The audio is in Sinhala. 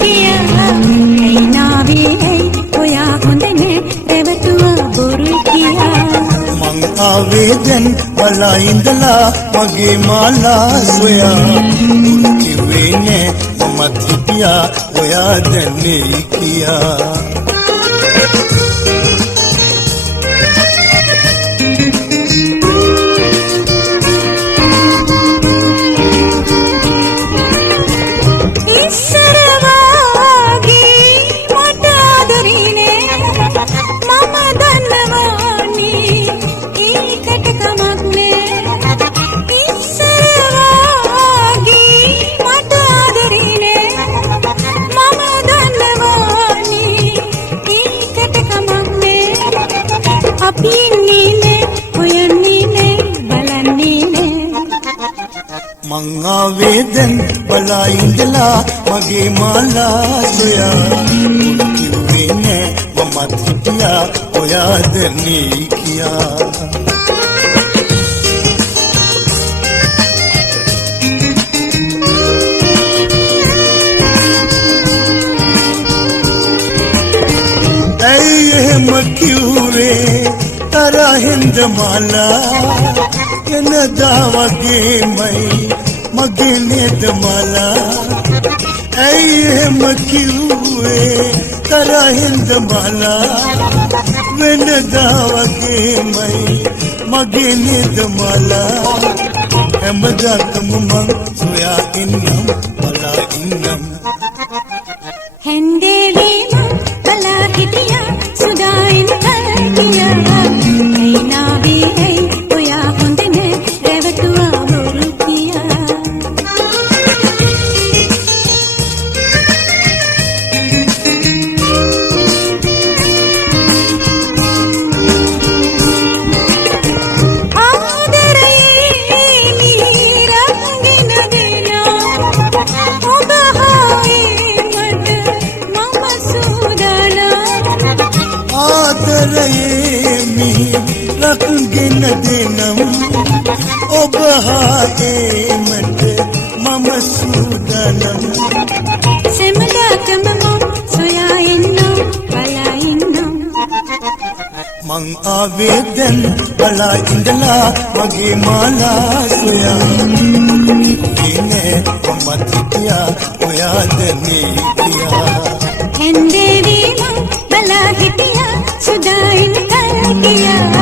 කියා ඇයි නාවේ ඇයි ඔයා හොඳ නෑ රැවටුවා බොරු කියා මං ආවේ දැන් බලා ඉඳලා මගේ මාලා සොයා කිව්වේ නෑ මමත් හිටියා ඔයා දැන්නේ කියා මං ආවේ දැන් බලා ඉඳලා මගේ මාලා සොයා කිව්වේ නෑ මමත් හිටියා ඔයා දැන්නේ කියා ඇයි එහෙම කිව්වේ තරහින්ද මාලා එනදා වගේමයි මගේ නේද මාලා ඇයි එහෙම කිව්වේ තරහින්ද මාලා වෙනදා වගේමයි මගේ නේද මාලා හැමදාකම මං සොයා ඉන්නම් බලා ඉන්නම් හැන්දේවේ මං බලා හිටියා සුදායින් කල්කියා ඇයි නාවේ ඇයි ඔයා හොඳ නෑ රැවටුවා බොරු කියා රක්ගෙන දෙනම් ඔබ හාේමට මම සූදානම් සෙමඩකම මම සොයා ඉන්නම් බලා ඉන්නම් මං ආවේ දැන් බලා ඉඳලා මගේ මාලා සොයා ඉන්නේ මමත් හිටියා ඔයා දැන්නේ කියා හැන්දේවේ මං බලා හිටියා සුදායින් කල්කියා